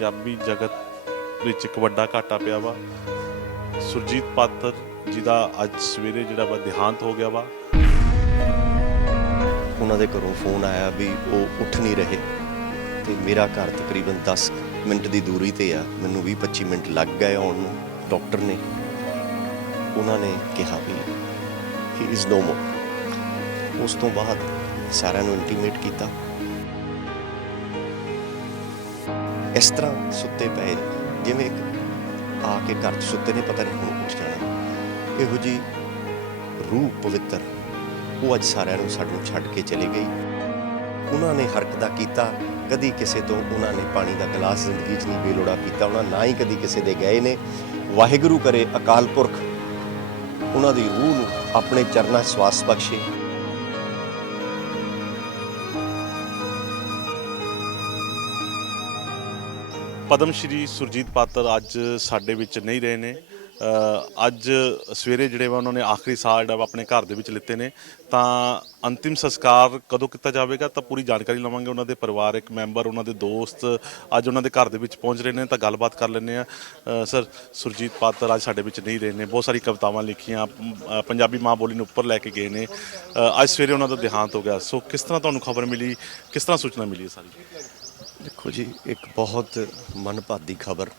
ਪੰਜਾਬੀ ਜਗਤ ਵਿੱਚ ਇੱਕ ਵੱਡਾ ਘਾਟਾ ਪਿਆ ਵਾ। ਸੁਰਜੀਤ ਪਾਤਰ ਜੀ ਦਾ ਅੱਜ ਸਵੇਰੇ ਜਿਹੜਾ ਵਾ ਦੇਹਾਂਤ ਹੋ ਗਿਆ ਵਾ। ਉਹਨਾਂ ਦੇ ਘਰੋਂ ਫੋਨ ਆਇਆ ਵੀ ਉਹ ਉੱਠ ਨਹੀਂ ਰਹੇ। ਤੇ ਮੇਰਾ ਘਰ ਤਕਰੀਬਨ 10 ਮਿੰਟ ਦੀ ਦੂਰੀ ਤੇ ਆ। ਮੈਨੂੰ 20-25 ਮਿੰਟ ਲੱਗ ਗਏ ਆਉਣ ਨੂੰ ਡਾਕਟਰ ਨੇ। ਉਹਨਾਂ ਨੇ ਕਿਹਾ ਵੀ ਹੀ ਇਜ਼ ਨੋ ਮੋਰ ਉਸ ਤੋਂ ਬਾਅਦ ਸਾਰਿਆਂ ਨੂੰ ਇੰਟੀਮੇਟ ਕੀਤਾ। ਇਸ ਤਰ੍ਹਾਂ ਸੁੱਤੇ ਪਏ ਜਿਵੇਂ ਇੱਕ ਆ ਕੇ ਘਰ 'ਚ ਸੁੱਤੇ ਨੇ, ਪਤਾ ਨਹੀਂ ਹੁਣ ਉੱਠ ਜਾਣਾ ਇਹੋ ਜੀ ਰੂਹ ਪਵਿੱਤਰ ਉਹ ਅੱਜ ਸਾਰਿਆਂ ਨੂੰ ਸਾਡੇ ਨੂੰ ਛੱਡ ਕੇ ਚਲੇ ਗਈ। ਉਹਨਾਂ ਨੇ ਹਰਕ ਦਾ ਕੀਤਾ, ਕਦੀ ਕਿਸੇ ਤੋਂ ਉਹਨਾਂ ਨੇ ਪਾਣੀ ਦਾ ਗਲਾਸ ਜ਼ਿੰਦਗੀ 'ਚ ਨਹੀਂ ਬੇਲੋੜਾ ਪੀਤਾ ਉਹਨਾਂ ਨਾ ਹੀ ਕਦੀ ਕਿਸੇ ਦੇ ਗਏ ਨੇ। ਵਾਹਿਗੁਰੂ ਕਰੇ ਅਕਾਲ ਪੁਰਖ, ਉਹਨਾਂ ਦੀ ਰੂਹ ਨੂੰ ਆਪਣੇ ਚਰਨਾਂ ਸਵਾਸ ਬਖਸ਼ੇ। ਪਦਮ ਸ਼੍ਰੀ ਸੁਰਜੀਤ ਪਾਤਰ ਅੱਜ ਸਾਡੇ ਵਿੱਚ ਨਹੀਂ ਰਹੇ ਨੇ। ਅੱਜ ਸਵੇਰੇ ਜਿਹੜੇ ਵਾ ਉਹਨਾਂ ਨੇ ਆਖਰੀ ਸਾਹ ਜਿਹੜਾ ਆਪਣੇ ਘਰ ਦੇ ਵਿੱਚ ਲਿੱਤੇ ਨੇ। ਤਾਂ ਅੰਤਿਮ ਸੰਸਕਾਰ ਕਦੋਂ ਕੀਤਾ ਜਾਵੇਗਾ ਤਾਂ ਪੂਰੀ ਜਾਣਕਾਰੀ ਲਵਾਂਗੇ ਉਹਨਾਂ ਦੇ ਪਰਿਵਾਰਕ ਮੈਂਬਰ, ਉਹਨਾਂ ਦੇ ਦੋਸਤ। ਅੱਜ ਉਹਨਾਂ ਦੇ ਘਰ ਦੇ ਵਿੱਚ ਪਹੁੰਚ ਰਹੇ ਨੇ ਤਾਂ ਗੱਲਬਾਤ ਕਰ ਲੈਂਦੇ ਆ ਸਰ, ਸੁਰਜੀਤ ਪਾਤਰ ਅੱਜ ਸਾਡੇ ਵਿੱਚ ਨਹੀਂ ਰਹੇ ਨੇ। ਬਹੁਤ ਸਾਰੀ ਕਵਿਤਾਵਾਂ ਲਿਖੀਆਂ ਪੰਜਾਬੀ ਮਾਂ ਬੋਲੀ ਨੂੰ ਉੱਪਰ ਲੈ ਕੇ ਗਏ ਨੇ। ਅੱਜ ਸਵੇਰੇ ਉਹਨਾਂ ਦਾ ਦੇਹਾਂਤ ਹੋ ਗਿਆ। ਸੋ ਕਿਸ ਤਰ੍ਹਾਂ ਤੁਹਾਨੂੰ ਖਬਰ ਮਿਲੀ? ਕਿਸ ਤਰ੍ਹਾਂ ਸੂਚਨਾ ਮਿਲੀ ਸਾਰੀ? ਦੇਖੋ ਜੀ, ਇੱਕ ਬਹੁਤ ਮਨਭਾਦੀ ਖਬਰ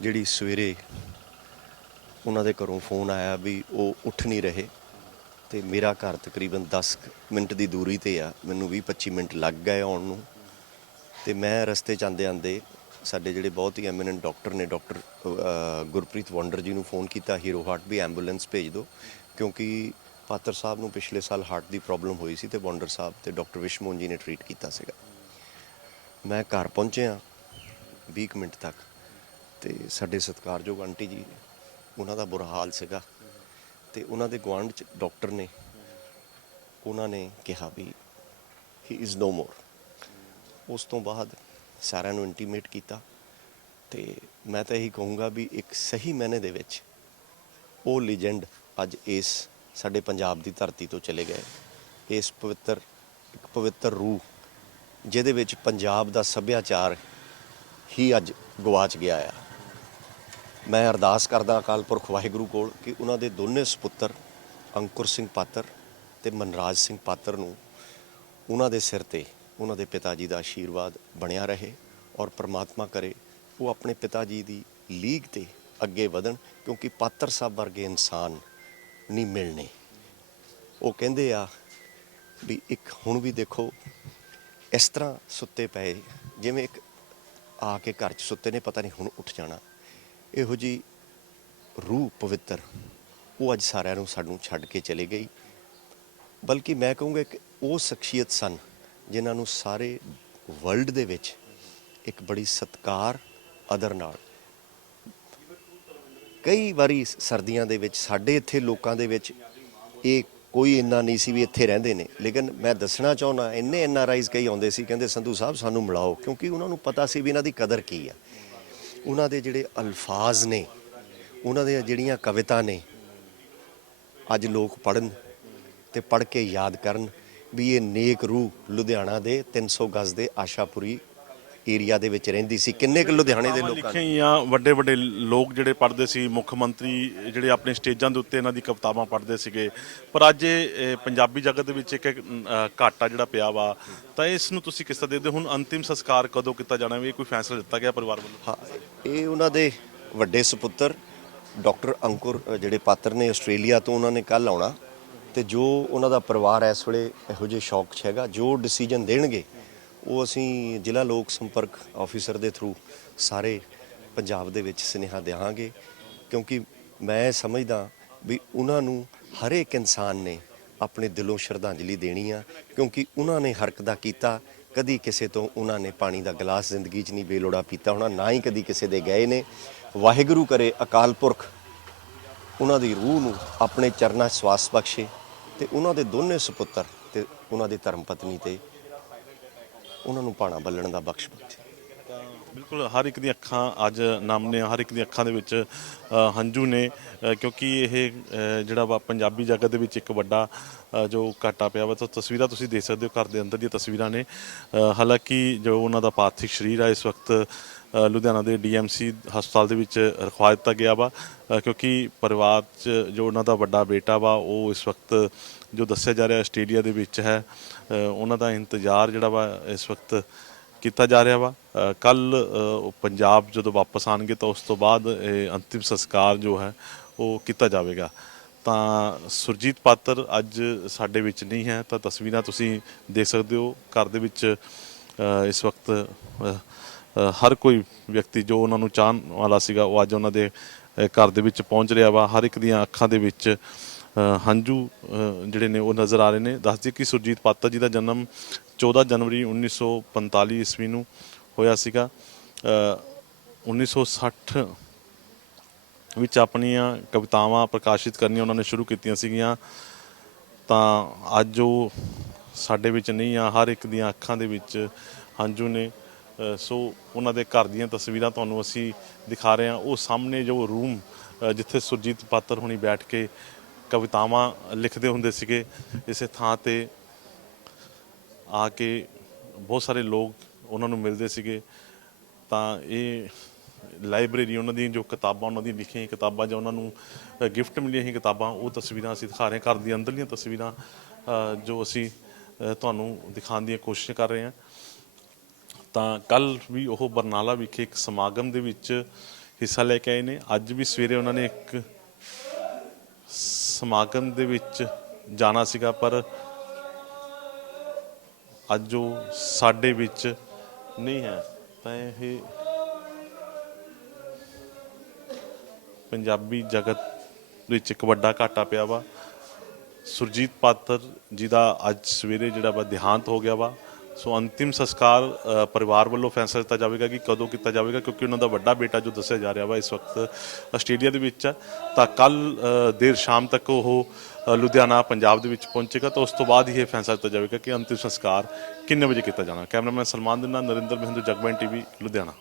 ਜਿਹੜੀ ਸਵੇਰੇ ਉਹਨਾਂ ਦੇ ਘਰੋਂ ਫੋਨ ਆਇਆ ਵੀ ਉਹ ਉੱਠ ਨਹੀਂ ਰਹੇ ਤੇ ਮੇਰਾ ਘਰ ਤਕਰੀਬਨ 10 ਮਿੰਟ ਦੀ ਦੂਰੀ ਤੇ ਆ। ਮੈਨੂੰ 20-25 ਮਿੰਟ ਲੱਗ ਗਏ ਆਉਣ ਨੂੰ ਤੇ ਮੈਂ ਰਸਤੇ 'ਚ ਆਂਦੇ ਆਂਦੇ ਸਾਡੇ ਜਿਹੜੇ ਬਹੁਤ ਹੀ ਐਮੀਨੈਂਟ ਡਾਕਟਰ ਨੇ ਡਾਕਟਰ ਗੁਰਪ੍ਰੀਤ ਵੰਡਰ ਜੀ ਨੂੰ ਫੋਨ ਕੀਤਾ ਹੀਰੋ ਹਾਰਟ ਵੀ ਐਂਬੂਲੈਂਸ ਭੇਜ ਦਿਓ, ਕਿਉਂਕਿ ਪਾਤਰ ਸਾਹਿਬ ਨੂੰ ਪਿਛਲੇ ਸਾਲ ਹਾਰਟ ਦੀ ਪ੍ਰੋਬਲਮ ਹੋਈ ਸੀ ਤੇ ਵੰਡਰ ਸਾਹਿਬ ਤੇ ਡਾਕਟਰ ਵਿਸ਼ਮੋਹਨ ਜੀ ਨੇ ਟ੍ਰੀਟ ਕੀਤਾ ਸੀਗਾ। ਮੈਂ ਘਰ ਪਹੁੰਚਿਆ 20 ਕੁ ਮਿੰਟ ਤੱਕ ਤੇ ਸਾਡੇ ਸਤਿਕਾਰਯੋਗ ਆਂਟੀ ਜੀ, ਉਹਨਾਂ ਦਾ ਬੁਰਾ ਹਾਲ ਸੀਗਾ ਤੇ ਉਹਨਾਂ ਦੇ ਗੁਆਂਢ ਚ ਡਾਕਟਰ ਨੇ, ਉਹਨਾਂ ਨੇ ਕਿਹਾ ਵੀ ਹੀ ਇਜ਼ ਨੋ ਮੋਰ ਉਸ ਤੋਂ ਬਾਅਦ ਸਾਰਿਆਂ ਨੂੰ ਇੰਟੀਮੇਟ ਕੀਤਾ ਤੇ ਮੈਂ ਤਾਂ ਇਹੀ ਕਹੂੰਗਾ ਵੀ ਇੱਕ ਸਹੀ ਮੈਨੇ ਦੇ ਵਿੱਚ ਉਹ ਲੀਜੈਂਡ ਅੱਜ ਇਸ ਸਾਡੇ ਪੰਜਾਬ ਦੀ ਧਰਤੀ ਤੋਂ ਚਲੇ ਗਏ। ਇਸ ਪਵਿੱਤਰ, ਇੱਕ ਪਵਿੱਤਰ ਰੂਹ ਜਿਹਦੇ ਵਿੱਚ ਪੰਜਾਬ ਦਾ ਸੱਭਿਆਚਾਰ ਹੀ ਅੱਜ ਗਵਾਚ ਗਿਆ ਆ। ਮੈਂ ਅਰਦਾਸ ਕਰਦਾ ਅਕਾਲ ਪੁਰਖ ਵਾਹਿਗੁਰੂ ਕੋਲ ਕਿ ਉਹਨਾਂ ਦੇ ਦੋਨੇ ਸੁਪੁੱਤਰ, ਅੰਕੁਰ ਸਿੰਘ ਪਾਤਰ ਤੇ ਮਨਰਾਜ ਸਿੰਘ ਪਾਤਰ ਨੂੰ ਉਹਨਾਂ ਦੇ ਸਿਰ ਤੇ, ਉਹਨਾਂ ਦੇ ਪਿਤਾ ਜੀ ਦਾ ਆਸ਼ੀਰਵਾਦ ਬਣਿਆ ਰਹੇ ਔਰ ਪ੍ਰਮਾਤਮਾ ਕਰੇ ਉਹ ਆਪਣੇ ਪਿਤਾ ਜੀ ਦੀ ਲੀਗ ਤੇ ਅੱਗੇ ਵਧਣ ਕਿਉਂਕਿ ਪਾਤਰ ਸਾਹਿਬ ਵਰਗੇ ਇਨਸਾਨ ਨਹੀਂ ਮਿਲਣੇ। ਉਹ ਕਹਿੰਦੇ ਆ ਵੀ ਇੱਕ ਹੁਣ ਵੀ ਦੇਖੋ ਇਸ ਤਰ੍ਹਾਂ ਸੁੱਤੇ ਪਏ? ਜਿਵੇਂ ਇੱਕ ਆ ਕੇ ਘਰ 'ਚ ਸੁੱਤੇ ਨੇ, ਪਤਾ ਨਹੀਂ ਹੁਣ ਉੱਠ ਜਾਣਾ। ਇਹੋ ਜੀ ਰੂਹ ਪਵਿੱਤਰ ਉਹ ਅੱਜ ਸਾਰਿਆਂ ਨੂੰ ਸਾਨੂੰ ਛੱਡ ਕੇ ਚਲੇ ਗਈ। ਬਲਕਿ ਮੈਂ ਕਹੂੰਗਾ ਕਿ ਉਹ ਸ਼ਖਸੀਅਤ ਸਨ ਜਿਨ੍ਹਾਂ ਨੂੰ ਸਾਰੇ ਵਰਲਡ ਦੇ ਵਿੱਚ ਇੱਕ ਬੜੀ ਸਤਕਾਰ, ਅਦਰ ਨਾਲ। ਕਈ ਵਾਰੀ ਸਰਦੀਆਂ ਦੇ ਵਿੱਚ, ਸਾਡੇ ਇੱਥੇ ਲੋਕਾਂ ਦੇ ਵਿੱਚ ਇਹ ਕੋਈ ਇੰਨਾ ਨਹੀਂ ਸੀ ਵੀ ਇੱਥੇ ਰਹਿੰਦੇ ਨੇ। ਲੇਕਿਨ ਮੈਂ ਦੱਸਣਾ ਚਾਹੁੰਦਾ, ਇੰਨੇ ਐਨ ਆਰ ਆਈਜ਼ ਕਈ ਆਉਂਦੇ ਸੀ, ਕਹਿੰਦੇ, ਸੰਧੂ ਸਾਹਿਬ, ਸਾਨੂੰ ਮਿਲਾਓ, ਕਿਉਂਕਿ ਉਹਨਾਂ ਨੂੰ ਪਤਾ ਸੀ ਵੀ ਇਹਨਾਂ ਦੀ ਕਦਰ ਕੀ ਆ। ਉਹਨਾਂ ਦੇ ਜਿਹੜੇ ਅਲਫਾਜ਼ ਨੇ, ਉਹਨਾਂ ਦੀਆਂ ਜਿਹੜੀਆਂ ਕਵਿਤਾ ਨੇ, ਅੱਜ ਲੋਕ ਪੜਨ ਤੇ ਪੜ ਕੇ ਯਾਦ ਕਰਨ ਵੀ ਇਹ ਨੇਕ ਰੂਹ ਲੁਧਿਆਣਾ ਦੇ 300 ਗਜ਼ ਦੇ ਆਸ਼ਾਪੁਰੀ ਏਰੀਆ ਦੇ ਵਿੱਚ ਰਹਿੰਦੀ ਸੀ। ਕਿੰਨੇ ਕੁ ਲੁਧਿਆਣੇ ਦੇ ਲੋਕਾਂ ਨੇ ਲਿਖੀਆਂ ਵੱਡੇ ਵੱਡੇ ਲੋਕ ਜਿਹੜੇ ਪੜ੍ਹਦੇ ਸੀ ਮੁੱਖ ਮੰਤਰੀ ਜਿਹੜੇ ਆਪਣੇ ਸਟੇਜਾਂ ਦੇ ਉੱਤੇ ਇਹਨਾਂ ਦੀ ਕਵਿਤਾਵਾਂ ਪੜ੍ਹਦੇ ਸੀਗੇ। ਪਰ ਅੱਜ ਇਹ ਪੰਜਾਬੀ ਜਗਤ ਦੇ ਵਿੱਚ ਇੱਕ ਘਾਟਾ ਜਿਹੜਾ ਪਿਆ ਵਾ ਤਾਂ ਇਸ ਨੂੰ ਤੁਸੀਂ ਕਿਸ ਤਰ੍ਹਾਂ ਦੇਖਦੇ ਹੋ? ਹੁਣ ਅੰਤਿਮ ਸੰਸਕਾਰ ਕਦੋਂ ਕੀਤਾ ਜਾਣਾ? ਵੀ ਕੋਈ ਫੈਸਲਾ ਦਿੱਤਾ ਗਿਆ ਪਰਿਵਾਰ ਵੱਲੋਂ? ਹਾਂ ਇਹ ਉਹਨਾਂ ਦੇ ਵੱਡੇ ਸੁਪੁੱਤਰ ਡਾਕਟਰ ਅੰਕੁਰ ਜਿਹੜੇ ਪਾਤਰ ਨੇ ਆਸਟ੍ਰੇਲੀਆ ਤੋਂ ਉਹਨਾਂ ਨੇ ਕੱਲ ਆਉਣਾ। ਤੇ ਜੋ ਉਹਨਾਂ ਦਾ ਪਰਿਵਾਰ ਇਸ ਵੇਲੇ ਇਹੋ ਜਿਹੇ ਸ਼ੌਕ 'ਚ ਹੈਗਾ ਜੋ ਡਿਸੀਜਨ ਦੇਣਗੇ ਉਹ ਅਸੀਂ ਜ਼ਿਲ੍ਹਾ ਲੋਕ ਸੰਪਰਕ ਆਫੀਸਰ ਦੇ ਥਰੂ ਸਾਰੇ ਪੰਜਾਬ ਦੇ ਵਿੱਚ ਸੁਨੇਹਾ ਦੇਵਾਂਗੇ ਕਿਉਂਕਿ ਮੈਂ ਸਮਝਦਾ ਵੀ ਉਹਨਾਂ ਨੂੰ ਹਰੇਕ ਇਨਸਾਨ ਨੇ ਆਪਣੇ ਦਿਲੋਂ ਸ਼ਰਧਾਂਜਲੀ ਦੇਣੀ ਆ, ਕਿਉਂਕਿ ਉਹਨਾਂ ਨੇ ਹਰਕ ਦਾ ਕੀਤਾ, ਕਦੀ ਕਿਸੇ ਤੋਂ ਉਹਨਾਂ ਨੇ ਪਾਣੀ ਦਾ ਗਲਾਸ ਜ਼ਿੰਦਗੀ 'ਚ ਨਹੀਂ ਬੇਲੋੜਾ ਪੀਤਾ ਹੋਣਾ, ਨਾ ਹੀ ਕਦੀ ਕਿਸੇ ਦੇ ਗਏ ਨੇ। ਵਾਹਿਗੁਰੂ ਕਰੇ ਅਕਾਲ ਪੁਰਖ ਉਹਨਾਂ ਦੀ ਰੂਹ ਨੂੰ ਆਪਣੇ ਚਰਨਾਂ ਸਵਾਸ ਬਖਸ਼ੇ ਤੇ ਉਹਨਾਂ ਦੇ ਦੋਨੇ ਸੁਪੁੱਤਰ ਤੇ ਉਹਨਾਂ ਦੀ ਧਰਮ ਪਤਨੀ ਤੇ ਉਹਨਾਂ ਨੂੰ ਪਾਣਾ ਬੱਲਣ ਦਾ ਬਖਸ਼ ਬਖਸ਼ੇ ਬਿਲਕੁਲ ਹਰ ਇੱਕ ਦੀਆਂ ਅੱਖਾਂ ਅੱਜ ਨਮ ਨੇ, ਹਰ ਇੱਕ ਦੀਆਂ ਅੱਖਾਂ ਦੇ ਵਿੱਚ ਹੰਝੂ ਨੇ ਕਿਉਂਕਿ ਇਹ ਜਿਹੜਾ ਵਾ ਪੰਜਾਬੀ ਜਗਤ ਦੇ ਵਿੱਚ ਇੱਕ ਵੱਡਾ ਜੋ ਘਾਟਾ ਪਿਆ ਵਾ, ਤਾਂ ਤਸਵੀਰਾਂ ਤੁਸੀਂ ਦੇਖ ਸਕਦੇ ਹੋ, ਘਰ ਦੇ ਅੰਦਰ ਦੀਆਂ ਤਸਵੀਰਾਂ ਨੇ। ਹਾਲਾਂਕਿ ਜੋ ਉਹਨਾਂ ਦਾ ਪਾਰਥਿਕ ਸਰੀਰ ਆ, ਇਸ ਵਕਤ ਲੁਧਿਆਣਾ ਦੇ ਡੀਐਮਸੀ ਹਸਪਤਾਲ ਦੇ ਵਿੱਚ ਰਖਵਾ ਦਿੱਤਾ ਗਿਆ ਵਾ ਕਿਉਂਕਿ ਪਰਿਵਾਰ 'ਚ ਜੋ ਉਹਨਾਂ ਦਾ ਵੱਡਾ ਬੇਟਾ ਵਾ, ਉਹ ਇਸ ਵਕਤ ਜੋ ਦੱਸਿਆ ਜਾ ਰਿਹਾ ਆਸਟ੍ਰੇਲੀਆ ਦੇ ਵਿੱਚ ਹੈ ਉਹਨਾਂ ਦਾ ਇੰਤਜ਼ਾਰ ਜਿਹੜਾ ਵਾ, ਇਸ ਵਕਤ ਕੀਤਾ ਜਾ ਰਿਹਾ ਵਾ। ਕੱਲ ਪੰਜਾਬ ਜਦੋਂ ਵਾਪਸ ਆਣਗੇ ਤਾਂ ਉਸ ਤੋਂ ਬਾਅਦ ਇਹ ਅੰਤਿਮ ਸੰਸਕਾਰ ਜੋ ਹੈ, ਉਹ ਕੀਤਾ ਜਾਵੇਗਾ। ਤਾਂ ਸੁਰਜੀਤ ਪਾਤਰ ਅੱਜ ਸਾਡੇ ਵਿੱਚ ਨਹੀਂ ਹੈ, ਤਾਂ ਤਸਵੀਰਾਂ ਤੁਸੀਂ ਦੇਖ ਸਕਦੇ ਹੋ। ਘਰ ਦੇ ਵਿੱਚ ਇਸ ਵਕਤ ਹਰ ਕੋਈ ਵਿਅਕਤੀ ਜੋ ਉਹਨਾਂ ਨੂੰ ਚਾਹਣ ਵਾਲਾ ਸੀਗਾ, ਉਹ ਅੱਜ ਉਹਨਾਂ ਦੇ ਘਰ ਦੇ ਵਿੱਚ ਪਹੁੰਚ ਰਿਹਾ ਵਾ। ਹਰ ਇੱਕ ਦੀਆਂ ਅੱਖਾਂ ਦੇ ਵਿੱਚ ਹੰਝੂ ਜਿਹੜੇ ਨੇ ਉਹ ਨਜ਼ਰ ਆ ਰਹੇ ਨੇ। ਦੱਸ ਦਈਏ ਕਿ ਸੁਰਜੀਤ ਪਾਤਰ ਜੀ ਦਾ ਜਨਮ 14 ਜਨਵਰੀ 1945 ਈਸਵੀ ਨੂੰ ਹੋਇਆ ਸੀਗਾ। ਅ, 1960 ਵਿੱਚ ਆਪਣੀਆਂ ਕਵਿਤਾਵਾਂ ਪ੍ਰਕਾਸ਼ਿਤ ਕਰਨੀਆਂ ਉਹਨਾਂ ਨੇ ਸ਼ੁਰੂ ਕੀਤੀਆਂ ਸੀਗੀਆਂ। ਤਾਂ ਅੱਜ ਉਹ ਸਾਡੇ ਵਿੱਚ ਨਹੀਂ ਆ ਹਰ ਇੱਕ ਦੀਆਂ ਅੱਖਾਂ ਦੇ ਵਿੱਚ ਹੰਝੂ ਨੇ। ਸੋ ਉਹਨਾਂ ਦੇ ਘਰ ਦੀਆਂ ਤਸਵੀਰਾਂ ਤੁਹਾਨੂੰ ਅਸੀਂ ਦਿਖਾ ਰਹੇ ਹਾਂ। ਉਹ ਸਾਹਮਣੇ ਜੋ ਰੂਮ ਜਿੱਥੇ ਸੁਰਜੀਤ ਪਾਤਰ ਹੁਣੀ ਬੈਠ ਕੇ ਕਵਿਤਾਵਾਂ ਲਿਖਦੇ ਹੁੰਦੇ ਸੀਗੇ। ਇਸੇ ਥਾਂ ਤੇ ਆ ਕੇ ਬਹੁਤ ਸਾਰੇ ਲੋਕ ਉਹਨਾਂ ਨੂੰ ਮਿਲਦੇ ਸੀਗੇ। ਤਾਂ ਇਹ ਲਾਇਬ੍ਰੇਰੀ ਉਹਨਾਂ ਦੀਆਂ ਜੋ ਕਿਤਾਬਾਂ, ਉਹਨਾਂ ਦੀਆਂ ਲਿਖੀਆਂ ਕਿਤਾਬਾਂ ਜਾਂ ਉਹਨਾਂ ਨੂੰ ਗਿਫਟ ਮਿਲੀਆਂ ਸੀ ਕਿਤਾਬਾਂ, ਉਹ ਤਸਵੀਰਾਂ ਅਸੀਂ ਦਿਖਾ ਰਹੇ ਹਾਂ। ਘਰ ਦੀਆਂ ਅੰਦਰਲੀਆਂ ਤਸਵੀਰਾਂ ਜੋ ਅਸੀਂ ਤੁਹਾਨੂੰ ਦਿਖਾਉਣ ਦੀ ਕੋਸ਼ਿਸ਼ ਕਰ ਰਹੇ ਹਾਂ। ਤਾਂ ਕੱਲ ਵੀ ਉਹ ਬਰਨਾਲਾ ਵਿਖੇ ਇੱਕ ਸਮਾਗਮ ਦੇ ਵਿੱਚ ਹਿੱਸਾ ਲੈ ਕੇ ਆਏ ਨੇ। ਅੱਜ ਵੀ ਸਵੇਰੇ ਉਹਨਾਂ ਨੇ ਇੱਕ ਸਮਾਗਮ ਦੇ ਵਿੱਚ ਜਾਣਾ ਸੀਗਾ, ਪਰ ਅੱਜ ਉਹ ਸਾਡੇ ਵਿੱਚ ਨਹੀਂ ਹੈ। ਤਾਂ ਇਹ ਪੰਜਾਬੀ ਜਗਤ ਵਿੱਚ ਇੱਕ ਵੱਡਾ ਘਾਟਾ ਪਿਆ ਵਾ। ਸੁਰਜੀਤ ਪਾਤਰ ਜੀ ਦਾ ਅੱਜ ਸਵੇਰੇ ਜਿਹੜਾ ਵਾ, ਦੇਹਾਂਤ ਹੋ ਗਿਆ ਵਾ। ਸੋ ਅੰਤਿਮ ਸੰਸਕਾਰ ਪਰਿਵਾਰ ਵੱਲੋਂ ਫੈਸਲਾ ਦਿੱਤਾ ਜਾਵੇਗਾ ਕਿ ਕਦੋਂ ਕੀਤਾ ਜਾਵੇਗਾ, ਕਿਉਂਕਿ ਉਹਨਾਂ ਦਾ ਵੱਡਾ ਬੇਟਾ ਜੋ ਦੱਸਿਆ ਜਾ ਰਿਹਾ ਵਾ ਇਸ ਵਕਤ ਆਸਟ੍ਰੇਲੀਆ ਦੇ ਵਿੱਚ ਆ। ਤਾਂ ਕੱਲ ਦੇਰ ਸ਼ਾਮ ਤੱਕ ਉਹ ਲੁਧਿਆਣਾ, ਪੰਜਾਬ ਦੇ ਵਿੱਚ ਪਹੁੰਚੇਗਾ। ਤਾਂ ਉਸ ਤੋਂ ਬਾਅਦ ਹੀ ਇਹ ਫੈਸਲਾ ਦਿੱਤਾ ਜਾਵੇਗਾ ਕਿ ਅੰਤਿਮ ਸੰਸਕਾਰ ਕਿੰਨੇ ਵਜੇ ਕੀਤਾ ਜਾਣਾ। ਕੈਮਰਾਮੈਨ ਸਲਮਾਨ ਦੇ ਨਾਲ ਨਰਿੰਦਰ ਮਹਿੰਦਰ ਜਗਬਾਨ ਟੀਵੀ, ਲੁਧਿਆਣਾ।